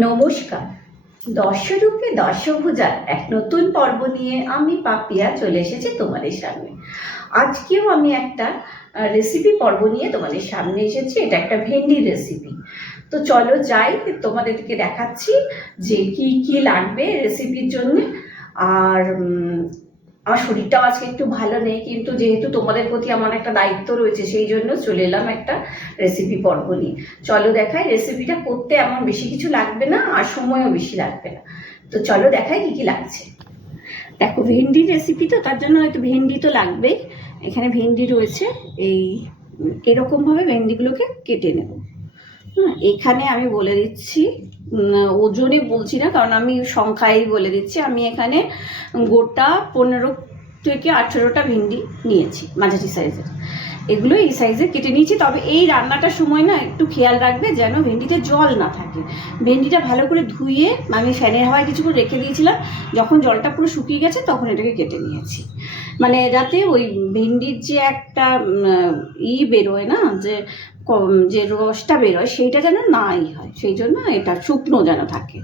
নমস্কার। দর্শরূপে দর্শভুজার এক নতুন পর্ব নিয়ে আমি পাপিয়া চলে এসেছি তোমাদের সামনে। আজকেও আমি একটা রেসিপি পর্ব নিয়ে তোমাদের সামনে এসেছি। এটা একটা ভেন্ডির রেসিপি। তো চলো যাই, তোমাদেরকে দেখাচ্ছি যে কি কি লাগবে রেসিপির জন্য। আর আমার শরীরটাও আজকে একটু ভালো নেই, কিন্তু যেহেতু তোমাদের প্রতি আমার একটা দায়িত্ব রয়েছে, সেই জন্য চলে এলাম একটা রেসিপি পর্ব নিয়ে। চলো দেখাই। রেসিপিটা করতে এমন বেশি কিছু লাগবে না, আর সময়ও বেশি লাগবে না। তো চলো দেখাই কি কি লাগছে। দেখো, ভেন্ডির রেসিপি তো, তার জন্য হয়তো ভেন্ডি তো লাগবেই। এখানে ভেন্ডি রয়েছে, এরকমভাবে ভেন্ডিগুলোকে কেটে নেব। এখানে আমি বলে দিচ্ছি, ওজনে বলছি না, কারণ আমি সংখ্যায় বলে দিচ্ছি। আমি এখানে গোটা 15 থেকে 18টা ভেন্ডি নিয়েছি, মাঝারি সাইজের। এগুলো এই সাইজে কেটে নিয়েছি। তবে এই রান্নাটার সময় না একটু খেয়াল রাখবে যেন ভেন্ডিতে জল না থাকে। ভেন্ডিটা ভালো করে ধুয়ে আমি ফ্যানের হাওয়ায় কিছুক্ষণ রেখে দিয়েছিলাম। যখন জলটা পুরো শুকিয়ে গেছে তখন এটাকে কেটে নিয়েছি, মানে যাতে ওই ভেন্ডির যে একটা বেরোয় না, যে রসটা বেরোয়, সেইটা যেন নাই হয়, সেই জন্য এটা শুকনো যেন থাকে।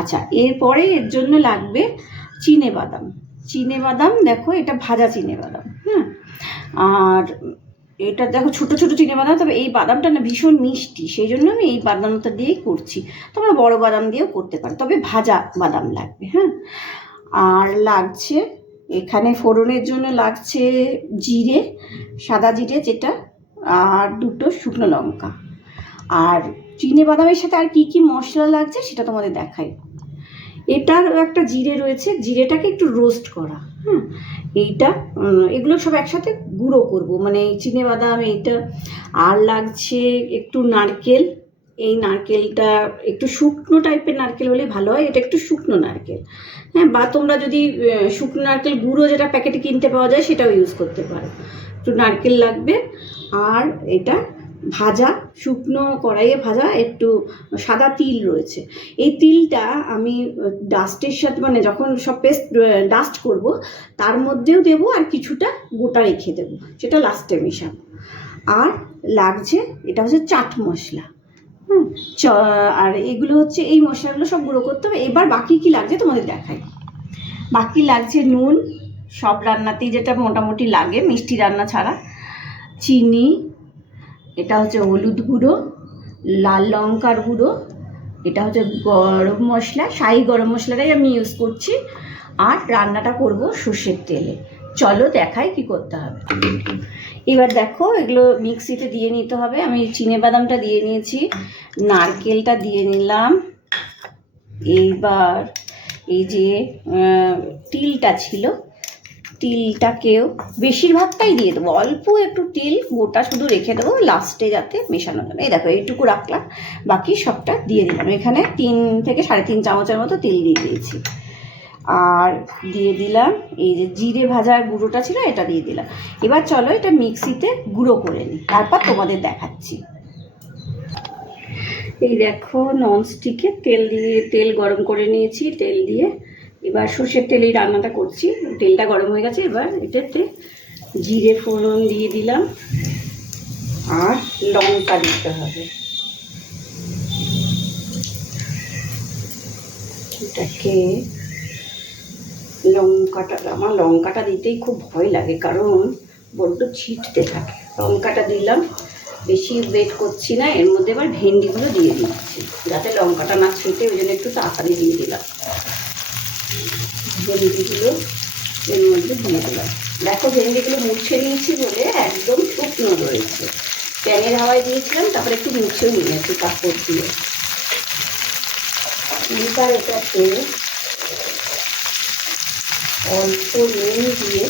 আচ্ছা, এরপরে এর জন্য লাগবে চিনেবাদাম। চিনেবাদাম দেখো, এটা ভাজা চিনেবাদাম। আর এটা দেখো ছোট ছোট চিনেবাদাম, তবে এই বাদামটা না ভীষণ মিষ্টি, সেই জন্য আমি এই বাদামটা দিয়েই করছি। তোমরা বড় বাদাম দিয়েও করতে পারো, তবে ভাজা বাদাম লাগবে। আর লাগছে এখানে ফোড়নের জন্য লাগছে জিরে, সাদা জিরে যেটা, আর 2টো শুকনো লঙ্কা। আর চিনেবাদামের সাথে আর কি কি মশলা লাগছে সেটা তোমাদের দেখাই। এটার একটা জিরে রয়েছে, জিরেটাকে একটু রোস্ট করা। এগুলো সব একসাথে গুঁড়ো করব, মানে চিনেবাদাম এইটা। আর লাগছে একটু নারকেল। এই নারকেলটা একটু শুকনো টাইপের নারকেল হলে ভালো হয়, এটা একটু শুকনো নারকেল। বা তোমরা যদি শুকনো নারকেল গুঁড়ো যেটা প্যাকেটে কিনতে পাওয়া যায় সেটাও ইউজ করতে পারো। একটু নারকেল লাগবে। আর এটা ভাজা, শুকনো কড়াইয়ে ভাজা একটু সাদা তিল রয়েছে। এই তিলটা আমি ডাস্টের সাথে, মানে যখন সব পেস্ট ডাস্ট করব তার মধ্যেও দেবো, আর কিছুটা গোটা রেখে দেবো, সেটা লাস্টে মেশাবো। আর লাগছে, এটা হচ্ছে চাট মশলা। আর এগুলো হচ্ছে, এই মশলাগুলো সব গুঁড়ো করতে হবে। এবার বাকি কি লাগছে তোমাদের দেখাই। বাকি লাগছে নুন, সব রান্নাতেই যেটা মোটামুটি লাগে মিষ্টি রান্না ছাড়া। চিনি, এটা হচ্ছে হলুদ গুঁড়ো, লাল লঙ্কার গুঁড়ো, এটা হচ্ছে গরম মশলা, শাহি গরম মশলাটাই আমি ইউজ করছি। আর রান্নাটা করব সর্ষের তেলে। চলো দেখাই কি করতে হবে। এবার দেখো, এগুলো মিক্সিতে দিয়ে নিতে হবে। আমি চিনেবাদামটা দিয়ে নিয়েছি, নারকেলটা দিয়ে নিলাম। এইবার এই যে তিলটা ছিল, তিলটাকেও বেশিরভাগটাই দিয়ে দেবো, অল্প একটু তিল গোটা শুধু রেখে দেবো লাস্টে যাতে মেশানো যাবে। এই দেখো, এইটুকু রাখলাম, বাকি সবটা দিয়ে দিলাম। এখানে 3 থেকে 3.5 চামচের মতো তেল দিয়ে দিয়েছি। আর দিয়ে দিলাম এই যে জিরে ভাজার গুঁড়োটা ছিল, এটা দিয়ে দিলাম। এবার চলো এটা মিক্সিতে গুঁড়ো করে নিই, তারপর তোমাদের দেখাচ্ছি। এই দেখো, ননস্টিকে তেল গরম করে নিয়েছি। তেল দিয়ে এবার সর্ষের তেলেই রান্নাটা করছি। তেলটা গরম হয়ে গেছে, এবার এটাতে জিরে ফোড়ন দিয়ে দিলাম, আর লঙ্কা দিতে হবে। এটাকে আমার লঙ্কাটা দিতেই খুব ভয় লাগে, কারণ বড্ড ছিটতে থাকে। লঙ্কাটা দিলাম, বেশি ওয়েট করছি না। এর মধ্যে এবার ভেন্ডিগুলো দিয়ে দিচ্ছি, যাতে লঙ্কাটা না ছিটে, ওই জন্য একটু তাড়াতাড়ি দিয়ে দিলাম। ভেন্ডিগুলো এর মধ্যে দিয়ে দিলাম। দেখো, ভেন্ডিগুলো মুছে নিয়েছি বলে একদম শুকনো রয়েছে। প্যানের হাওয়ায় দিয়েছিলাম, তারপরে একটু মুছেও নিয়েছি কাপড় দিয়ে। এবার এটাতে অল্প নুন দিয়ে,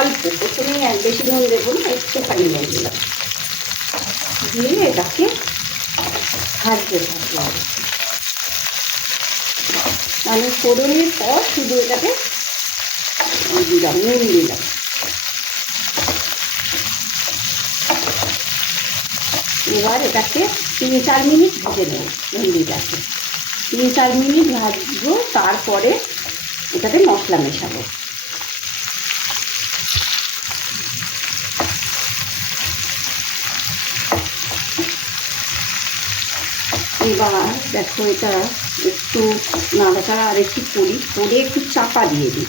অল্প, প্রথমেই বেশি নুন দেবো না, একটুখানি নুন দিলাম, দিয়ে এটাকে ভাজতে থাকলাম। মানে ফোড়নের পর শুধু এটাকে দিলাম, নুন দিলাম। এবার এটাকে 3-4 মিনিট ভেজে নেব। ভেন্ডিটাকে 3-4 মিনিট ভাজবো, তারপরে এটাতে মশলা মেশাবো। এবার দেখো এটা একটু নাড়াচাড়া আর একটু করে একটু চাপা দিয়ে দিই।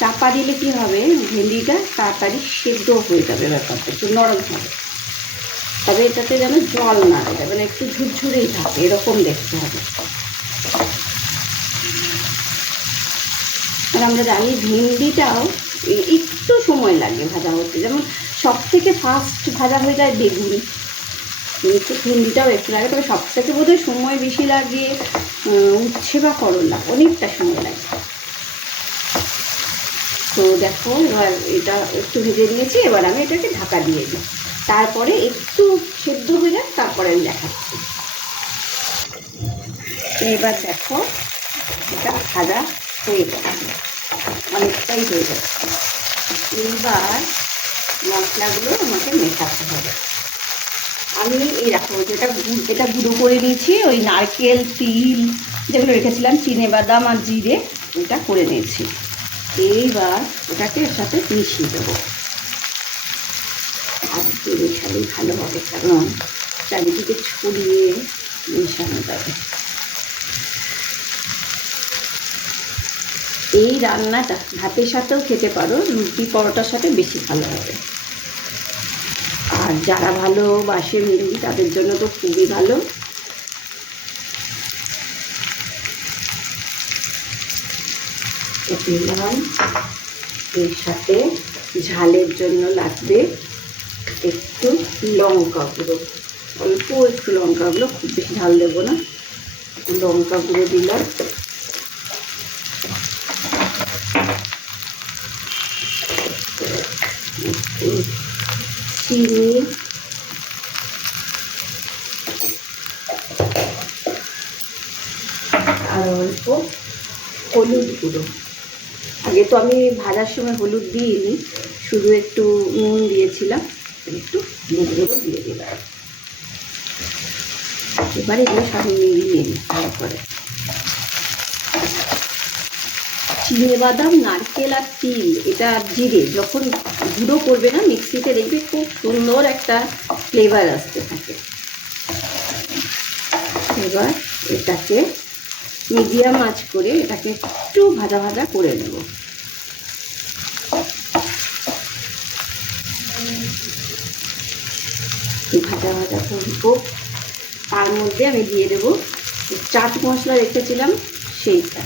চাপা দিলে কি হবে, ভেন্ডিটা তাড়াতাড়ি সেদ্ধ হয়ে যাবে, ব্যাপারটা একটু নরম হবে। তবে এটাতে যেন জল না দেয়, মানে একটু ঝুরঝুরেই থাকে, এরকম দেখতে হবে। আর আমরা জানি ভেন্ডিটাও একটু সময় লাগে ভাজা হতে, যেমন সব থেকে ফাস্ট ভাজা হয়ে যায় বেগুন, কিন্তু ভেন্ডিটাও একটু লাগে। তবে সব থেকে বোধহয় সময় বেশি লাগে উচ্ছে বা করলা, অনেকটা সময় লাগে। তো দেখো এবার এটা একটু ভেজে নিয়েছি, এবার আমি এটাকে ঢাকা দিয়ে দিই, তারপরে একটু সেদ্ধ হয়ে যায়, তারপরে আমি দেখাচ্ছি। এবার দেখো এটা ভাজা হয়ে যাচ্ছে, অনেকটাই হয়ে যাচ্ছে। এইবার মশলাগুলো আমাকে মেশাতে হবে। আমি এই দেখো এটা গুঁড়ো করে নিয়েছি, ওই নারকেল, তিল যেগুলো রেখেছিলাম, চিনেবাদাম আর জিরে, এটা করে নিয়েছি। এইবার এটাকে এর সাথে মিশিয়ে দেবো। আজকে মেশালেই ভালো হবে, কারণ চারিদিকে ছড়িয়ে মেশানো যাবে। এই রান্নাটা ভাতের সাথেও খেতে পারো, রুটি পরোটার সাথে বেশি ভালো হবে। আর যারা ভালোবাসে ভেন্ডি তাদের জন্য তো খুবই ভালো। দিলাম, এর সাথে ঝালের জন্য লাগবে একটু লঙ্কা গুঁড়ো, অল্প একটু লঙ্কা গুঁড়ো, খুব বেশি ঝাল দেবো না, একটু লঙ্কা গুঁড়ো দিলাম। চিনি, আর অল্প হলুদ গুঁড়ো। আগে তো আমি ভাজার সময় হলুদ দিইনি, শুধু একটু নুন দিয়েছিলাম, একটু হলুদ গুঁড়ো দিয়ে দিলাম। এবারে এগুলো সব মিলিয়ে নিই ভালো করে। চিনেবাদাম, নারকেল আর তিল, এটা জিরে যখন গুঁড়ো করবে না মিক্সিতে, দেখবে খুব সুন্দর একটা ফ্লেভার আসতে থাকে। এবার এটাকে মিডিয়াম আঁচ করে এটাকে একটু ভাজা ভাজা করে নেব। ভাজা ভাজা করব, তার মধ্যে আমি দিয়ে দেবো চাট মশলা রেখেছিলাম সেইটা,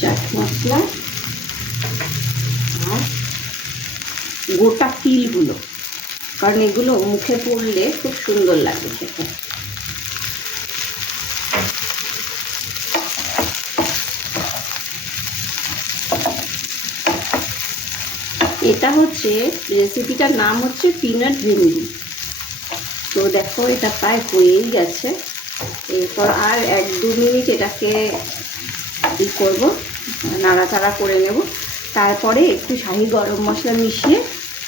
চাট মশলা আর গোটা তিলগুলো, কারণ এগুলো মুখে পড়লে খুব সুন্দর লাগে খেতে। এটা হচ্ছে রেসিপিটার নাম হচ্ছে পিনাট ভেন্ডি। তো দেখো এটা প্রায় হয়েই গেছে। এরপর আর 1-2 মিনিট এটাকে করব, নাড়াচাড়া করে নেব, তারপরে একটু শাহি গরম মশলা মিশিয়ে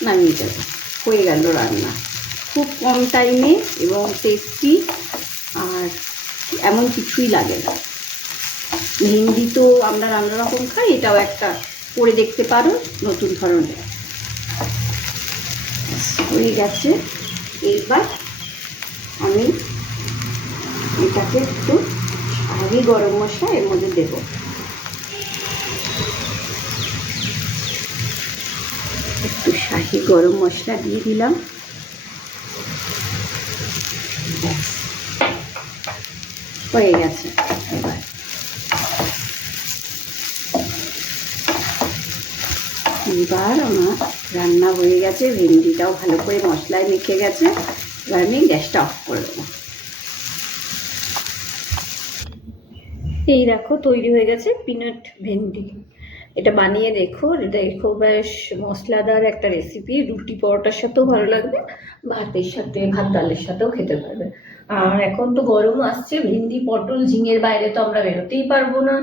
নামিয়ে দেব। হয়ে গেল রান্না, খুব কম টাইমে এবং টেস্টি, আর এমন কিছুই লাগে না। ভেন্ডি তো আমরা নানা রকম খাই, এটাও একটা করে দেখতে পারো নতুন ধরনের। হয়ে গেছে, এইবার আমি এটাকে একটু শাহি গরম মশলা এর মধ্যে দেব। একটু শাহি গরম মশলা দিয়ে দিলাম, হয়ে গেছে। এবার আমার রান্না হয়ে গেছে, ভেন্ডিটাও ভালো করে মশলায় মেখে গেছে। এবার আমি গ্যাসটা অফ করে দেবো। এই দেখো তৈরি হয়ে গেছে পিনাট ভেন্ডি। এটা বানিয়ে দেখো, দেখো বেশ মশলাদার একটা রেসিপি, রুটি পরোটার সাথেও ভালো লাগবে, ভাতের সাথে, ভাত ডালের সাথেও খেতে পারবে। আর এখন তো গরম আসছে, ভেন্ডি, পটল, ঝিঙের বাইরে তো আমরা বেরোতেই পারবো না।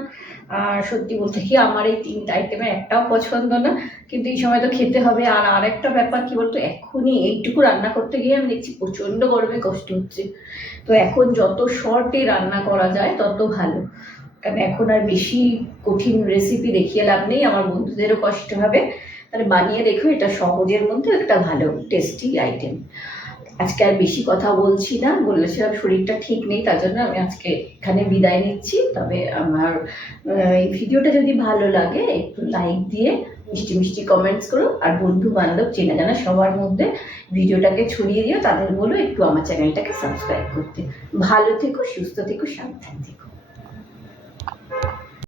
আর সত্যি বলতে কি আমার এই 3 আইটেমের একটাও পছন্দ না, কিন্তু এই সময় তো খেতে হবে। আর আরেকটা ব্যাপার কি বলতো, এখনই এইটুকু রান্না করতে গিয়ে আমি দেখছি প্রচণ্ড গরমে কষ্ট হচ্ছে। তো এখন যত শর্টে রান্না করা যায় তত ভালো, কারণ এখন আর বেশি কঠিন রেসিপি দেখিয়ে লাভ নেই, আমার বন্ধুদেরও কষ্ট হবে। তাহলে বানিয়ে দেখো, এটা সহজের মধ্যে একটা ভালো টেস্টি আইটেম। আজকে আর বেশি কথা বলছি না, বলেছিলাম শরীরটা ঠিক নেই, তার জন্য আমি আজকে এখানে বিদায় নিচ্ছি। তবে আমার এই ভিডিওটা যদি ভালো লাগে একটু লাইক দিয়ে মিষ্টি মিষ্টি কমেন্টস করো, আর বন্ধু বান্ধব চেনা জানা সবার মধ্যে ভিডিওটাকে ছড়িয়ে দিও, তাদের বলো একটু আমার চ্যানেলটাকে সাবস্ক্রাইব করতে। ভালো থেকো, সুস্থ থেকো, সাবধান থেকো।